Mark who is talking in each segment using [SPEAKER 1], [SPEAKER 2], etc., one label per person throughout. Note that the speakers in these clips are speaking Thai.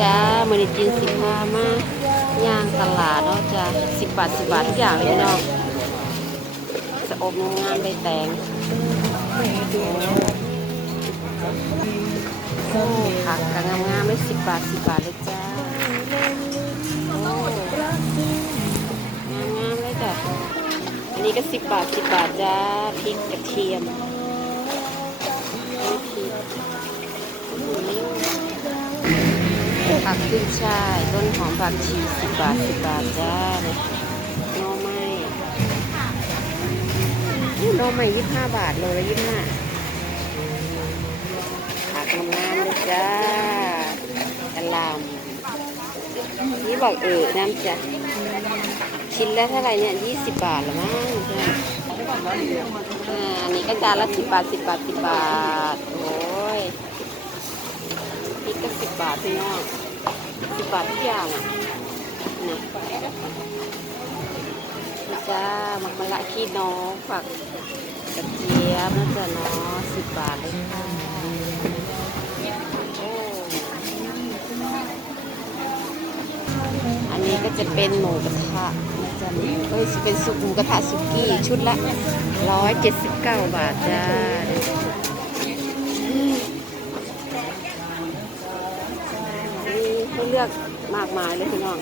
[SPEAKER 1] จ้ามือนี้จินสิบห้ามาย่างตลาดเนาะจ้าสิบบาทสิบบาททุกอย่างเลยพี่น้องสะอบงานใบแตงโอ้ผักกะงามๆเลยสิบบาทสิบบาทเลยจ้าโอ้งามๆเลยจ้ะอันนี้ก็สิบบาทสิบบาทจ้าพริกกระเทียมพริก ผักขึ้นช่ายต้นหอมผักชีสิบบาทสิบบาทจ้าเนยนอไม้อู้หน่อไม้ยี่สิบห้าบาทโลละยี่สิบห้าผักงามๆเลยจ้ากะหล่ำนี่บอกเออน้ำจ้ะชิ้นละเท่าไหร่เนี่ยยี่สิบบาทละมั้งใช่อ่าอันนี้ก็จานละสิบบาทสิบบาทสิบบาท โอ้ยพริกก็สิบบาทพี่น้อง สิบบาททุกอย่างอะนี่นี่จ้ามักมะละขี้น้องฝักกระเจี๊ยบนะจ๊ะเนาะสิบบาทเลยค่ะอันนี้ก็จะเป็นหมูกระทะนะจ๊ะเอ้ยเป็นสุกหมูกระทะสุกี้ชุดละร้อยเจ็ดสิบเก้าบาทจ้า มีให้ เลือกมากมายเลยพี่น้อง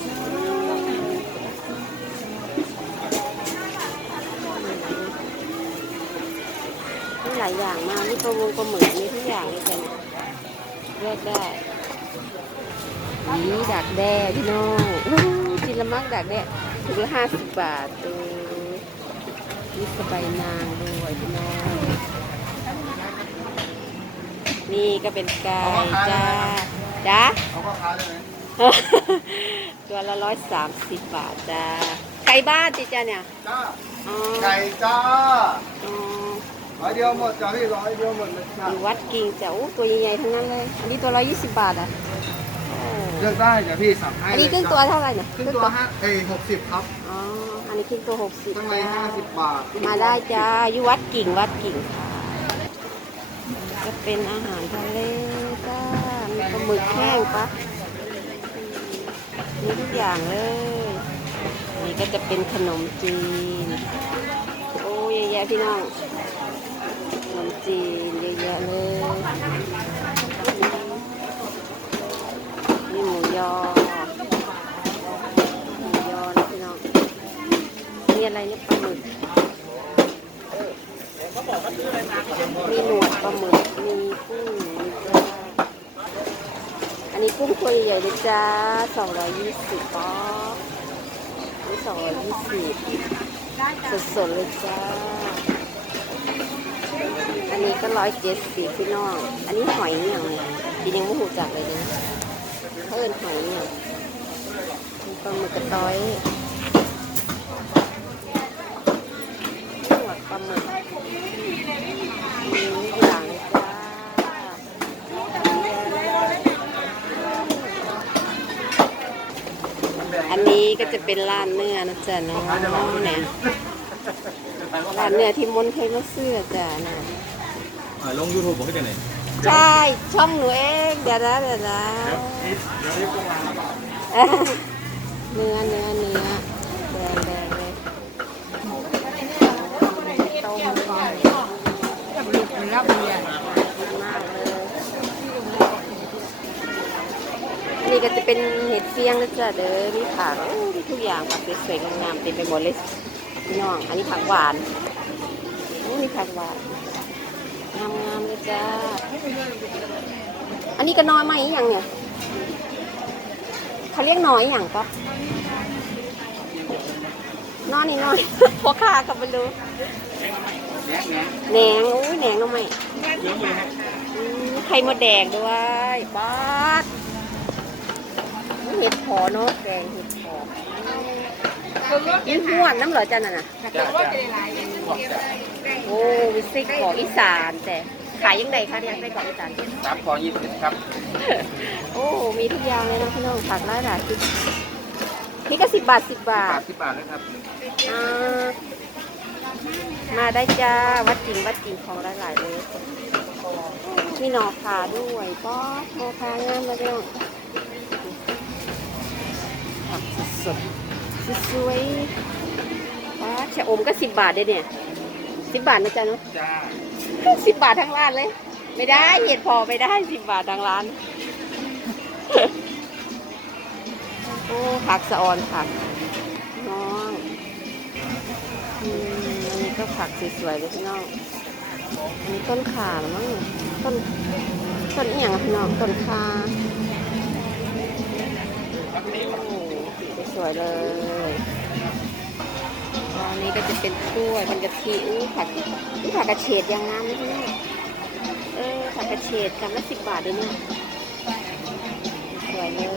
[SPEAKER 1] มีหลายอย่างมากมีปลาวงปลาหมึกมีทุกอย่างเลยจ้ะเลือกได้นี่ดักแด้พี่น้องอู้หูกินละมักดักแด้ถุงละห้าสิบบาทดูนี่สบายนางด้วยพี่น้องนี่ก็เป็นไก่จ้าจ้า
[SPEAKER 2] เอาพ่อค้าได้ไหม
[SPEAKER 1] ตัวละร้อยสามสิบบาทจ้าไก่บ้านจิจ้าเนี่ย
[SPEAKER 2] จ้า
[SPEAKER 1] อ๋อ
[SPEAKER 2] ไก่จ้า
[SPEAKER 1] อ๋อ
[SPEAKER 2] ร้อยเดียวหมดจ้าพี่ร้อยเดียวหมดเลยจ้า
[SPEAKER 1] อยู่วัดกิ่งจ้าอู้ตัวใหญ่ๆทั้งนั้นเลย อันนี้ตัวร้อยยี่สิบบาทอะโอ้
[SPEAKER 2] เลือกได้จ้าพี่สั่งให้
[SPEAKER 1] อันนี้ครึ่งตัวเท่าไหร่เนี่ย
[SPEAKER 2] ครึ่งตัวห้าเอ้ยหกสิบครับ
[SPEAKER 1] อ๋ออันนี้ครึ่งตัวหกสิบ
[SPEAKER 2] ข้างในห้าสิบบาท
[SPEAKER 1] มาได้จ้าอยู่วัดกิ่งวัดกิ่งค่ะจะเป็นอาหารทะเลจ้ามีปลาหมึกแห้งปะ มีทุกอย่างเลย นี่ก็จะเป็นขนมจีน โอ้เยอะแยะพี่น้อง ขนมจีนเยอะแยะเลย นี่หมูยอ หมูยอนะพี่น้องมีอะไรเนี่ยปลาหมึกมีหนวดปลาหมึก มีกุ้งมีปลาอั นนี้กุ้งตัวใหญ่เลยจ้าสองร้อยยี่สิบอ๋อนี่สองร้อยยี่สิบสดๆเลยจ้า อันนี้ก็ร้อยเจ็ดสิบพี่น้อง อันนี้หอยเนี่ยงทีนี้ไม่หูจักเลยเนี่ยเขาเอินหอยเนี่ยมีปลาหมึกกระต้อยหนวดปลาหมึกมีทุกอย่าง จะเป็นร้านเนื้อนะจ๊ะน้องเนี่ยร้านเนื้อที่มนต์เคยมาเสื้อจ้ะนะ
[SPEAKER 3] อ่าลงยูทูบบอกให้ได้ไหน
[SPEAKER 1] ใช่ช่องหนูเองเดี๋ยวนะเดี๋ยวนะ
[SPEAKER 3] เดี๋ยวรีบลงมาแล้วก็
[SPEAKER 1] เนื้อเนื้อเนื้อแดงแดงเลยต้มก่อนมากเลยอัน นี้ก็จะเป็นเห็ดเฟียงนะจ๊ะเด้อมีผักโอ้มีทุกอย่างผักสวยๆงามๆเต็มไปหมดเลยพี่น้อง อันนี้ผักหวานโอ้มีผักหวานงามๆเลยจ้าอันนี้ก็น้อยไหมอย่างเนี่ยเขาเรียกน้อยอย่างก็นอนนี่น้อยพอค่ากับไปรู้แหนงอุ้ยแหนงทำไมอืมไข่มดแดงด้วยป๊า เห็ดพอเนาะแกงเห็ดพอยินหัวน้ำเหรอจันน่ะนะ
[SPEAKER 3] จ้าจ้า
[SPEAKER 1] โอ้วิไส้กรอกอีสานแต่ขายยังไงคะเนี่ยไส้กรอกอีสาน
[SPEAKER 3] สามพอยี่สิบครับ
[SPEAKER 1] โอ้มีทุกอย่างเลยนะพี่น้องผักได้หลายสิบนี่ก็สิบบาทสิบบา
[SPEAKER 3] บา
[SPEAKER 1] ท
[SPEAKER 3] ทสิบบาทนะครับ
[SPEAKER 1] อ่ามาได้จ้าวัดจริงวัดจริงของได้หลายเลยมีหนอขาด้วยป๊อหนอขางามเลยพี่น้อง สดสวยๆว้าชะอมก็สิบบาทเลยเนี่ยสิบบาทนะจ๊ะเนาะ
[SPEAKER 3] จ้า
[SPEAKER 1] สิบบาททั้งร้านเลย ไม่ได้เหตุพอไม่ได้สิบบาททั้งร้าน โอ้ผักสะออนผักน้องอืมอันนี้ก็ผักสวยๆเลยพี่น้องอันนี้ต้นขาเหรือมั้งต้นต้นอีหยังอะพี่น้องต้นคาโอ้ส วยๆเลยอันนี้ก็จะเป็นกล้วยเป็นกะทิอู้ผักอู้ผักกระเฉดยังงามเลยพี่เออผักกระเฉดกำละสิบบาทเลยเนี่ยสวยเลย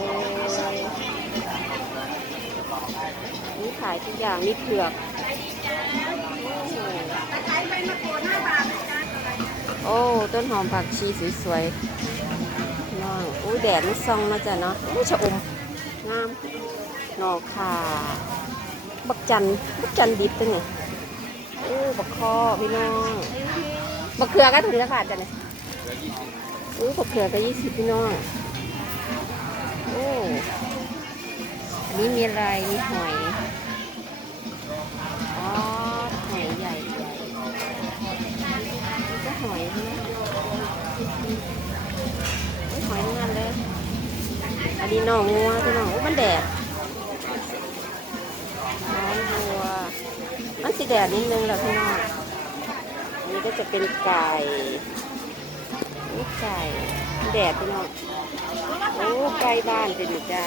[SPEAKER 1] นี่ขายทุกอย่างนี่เผือกโอ้ต้นหอมผักชีสวยๆน้องอู้แดดมันส่องมาจ้ะเนาะอู้ชะอมงาม นอขาบักจันบักจันดิบตัวนี่ยโอ้บักคอพี่น้องบักเขือก็ถุงละบาทจ้ะเนี่ยอู้บักเขือก็ยี่สิบพี่น้องโอ้อันนี้มีอะไรมีหอยอ๋อหอยใหญ่ใหญ่มีก็หอยใช่หอยหอยทั้งนั้นเลยอันนี้น่องงัวพี่น้องโอ้มันแดดน้องบัว มัน สีแดดนิดนึงแหละพี่น้องอันนี้ก็จะเป็นไก่นี่ไก่แดดพี่น้องโอ้ไก่บ้านเป็นจ้า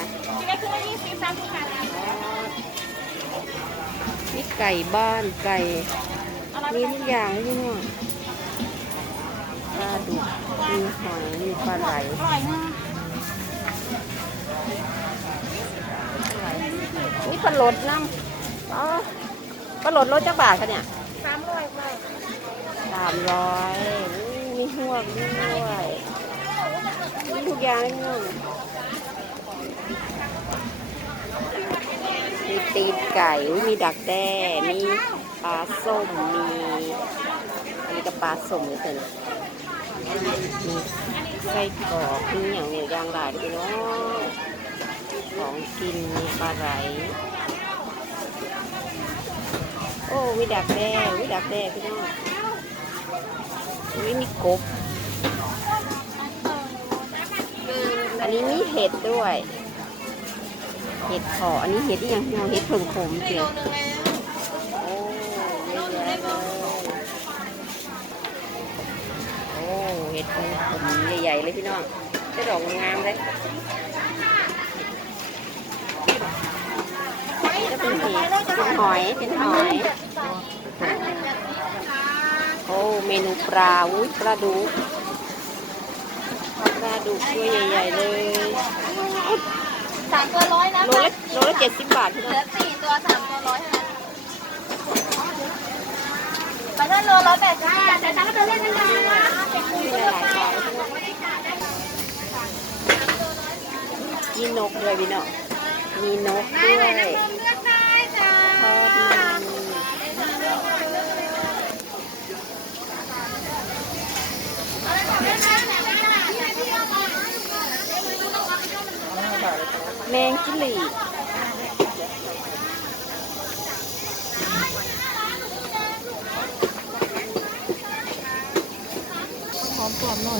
[SPEAKER 1] มีไก่บ้านไก่มีทุกอย่างพี่น้องปลาดุกมีหอยมีปลาไหลนี่ปลาหลดน้ำอ๋อ ปลาหลดรถจักบาทคะเนี่ยสามร้อยสามร้อยมีหวกด้วยมีทุกอย่างเลยพี่น้องมีตีนไก่อุ๊ยมีดักแด้ มีปลาส้ม มีอันนี้ก็ปลาส้มเลยเถอะมีไส้กรอกมีอย่างเนี่ยอย่างหลายเลยพี่น้องของกินมีปลาไหล โอ้มีดักแด้มีดักแด้พี่น้องอุ๊ยมีกบ อันนี้มีเห็ดด้วย เห็ดขออันนี้เห็ดที่ยังเห็ดเพิ่งผมเจียวโอ้เยอะแยะเลยโอ้เห็ดเพิ่งผมใหญ่ๆเลยพี่น้องจะดอกงามเลยก็ เป็นเห็ดเป็นหอยเป็นหอย โอ้เมนูปลาอุ้ยปลาดุกปลาดุกตัวใหญ่ๆเลย
[SPEAKER 4] สามตัวร้อยนะ
[SPEAKER 1] โลละโลละเจ็ดสิบบาทพี่
[SPEAKER 4] เห
[SPEAKER 1] น้
[SPEAKER 4] ลื
[SPEAKER 1] อ
[SPEAKER 4] องสี่ตัวสามตัวร้อยเท่านั้นปลาท่านโลร้อยแปดสิบแต่ถ้าเราเล่นนานๆนะเป็นคุย
[SPEAKER 1] มี
[SPEAKER 4] กัน
[SPEAKER 1] หลายๆปลามีนกด้วยพี่น้องมีนกด้วย
[SPEAKER 4] เลือกได้จ้า
[SPEAKER 1] ทอดมัน แมงจิหลีด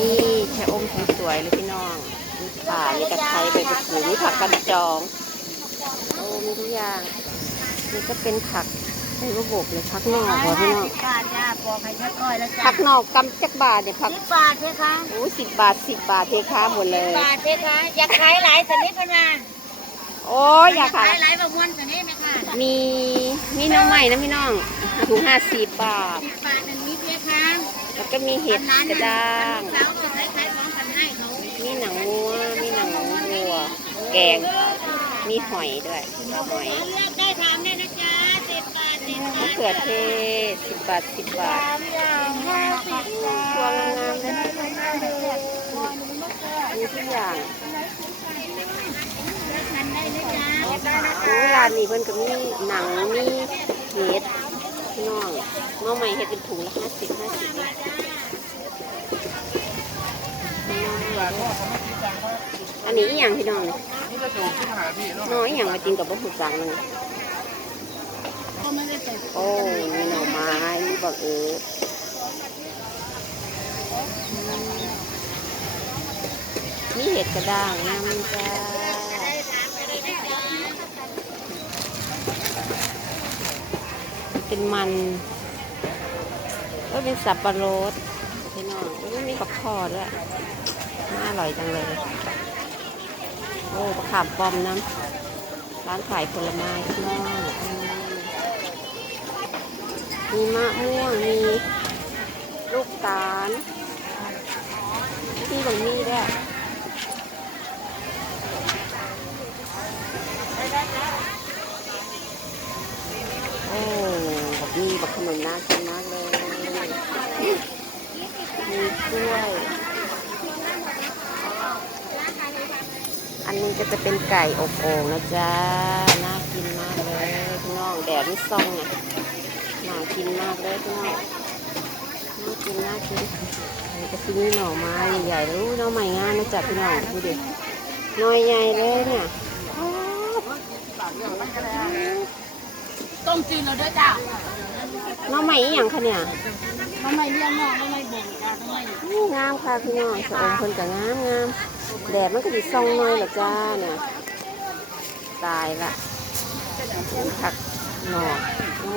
[SPEAKER 1] นี่แค่อมสวยๆเลยพี่น้องมีข่ามีกระไทยใบกระถูมีผักกันจองโอ้มีทุกอย่างนี่ก็เป็นผักเป็นระบบเลยผักนอกเหรอพี่น้อง
[SPEAKER 4] สิบบาทจ้าปอกไข่เยอะก้อยแล้วจ้า
[SPEAKER 1] ผักนอกกำจักบาทเนี่ยผัก
[SPEAKER 4] สิบบาทเพคะ
[SPEAKER 1] โอ้สิบบาทสิบบาทเทค้าหมดเล
[SPEAKER 4] สิบ
[SPEAKER 1] ย
[SPEAKER 4] บาทเพคะอยากขายหลายชนิดเป็นมา
[SPEAKER 1] โอ้ยอยากขาย
[SPEAKER 4] หลายบางวันชนิดไหมคะ
[SPEAKER 1] มีมีน้องใหม่นะพี่น้องถุงห้าสิบบาท
[SPEAKER 4] สิบบาทหนึ่งนิดเพคะ
[SPEAKER 1] แล้วก็มีเห็ดกระด้าง
[SPEAKER 4] สาวก็ขายขายของกันให้เขา
[SPEAKER 1] มีหนังงัวมีหนังวัว แกง มีหอยด้วยหอย
[SPEAKER 4] เลือกได้ถามได้นะจ๊ะสิบบาทสิบบามะท
[SPEAKER 1] เขือเทศสิบบาทสิบบาท
[SPEAKER 4] สามอย่างห้าสิบจ้า
[SPEAKER 1] ตัวงามๆเลยมีทุกอย่าง โอ้ร้านนี้เพิ่นก็มีหนังมีเห็ดพี่น้องน้อใหม่เห็ดเป็นถุงละห้าสิบห้าสิบอันนี้อหย่างพี่น้องเนี่ยน้อยอย่างมากินกับบุหูจังนั่นโอ้มีหน่อไม้มีบักเออมีเห็ดกระด้างน้ำจ้า เป็นมันก็เป็นสับปะรดพี่น้องไม่มีกับพอด้วยน่าอร่อยจังเลย โอ้ประขามปอมน้ำร้านขายผลไม้ข้างนอกอืมมีมะม่วง มีลูกตาลมีบางมีด้วย นี้แบบขนมน่ากินมากเลยมีกล้วย อันนี้ก็จะเป็นไก่อบโอ่งนะจ๊ะ น่ากินมากเลยพี่น้องแดดนี่ซ่องอะน่ากินมากเลยพี่น้องน่ากินน่ากินนนี้ก็คือมีหน่อไม้ใหญ่ๆรู้หน่อไม้งามนะจ๊ะพี่น้องดูดิหน่อยใหญ่เลยเนี่ย
[SPEAKER 4] ต้มจีนเราด้วยจ้ะ
[SPEAKER 1] น่อไม้อหย่างคะเนี่ย
[SPEAKER 4] ทำไมเลี้ยงนอกทำไมบ่งจ้ะทำไม
[SPEAKER 1] อู้งามค่ะพี่น้องสะอมเพิ่นก็งามงามแดดมันก็สิส่องหน่อยละจ้าเนี่ยตายละผักหน่อ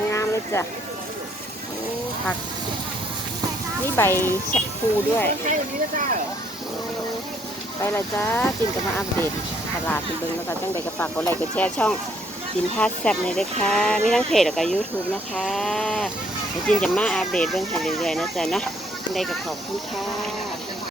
[SPEAKER 1] งามเลยจ้ะอู้ผักนี่ใบชะพูด้วยไปละจ้าจินก็มาอัปเดตตลาดเป็นเบิ้งแล้วก็จังใดก็ฝากกดไลค์กดแชร์ช่อง จินพาสแซ่บเลยนะคะ มีทั้งเพจแล้วก็ยูทูบนะคะเดี๋ยวจินจะมาอัปเดตเบื้องทันเรื่อยๆนะจ๊ะเนาะจังใดก็ขอบคุณค่ะ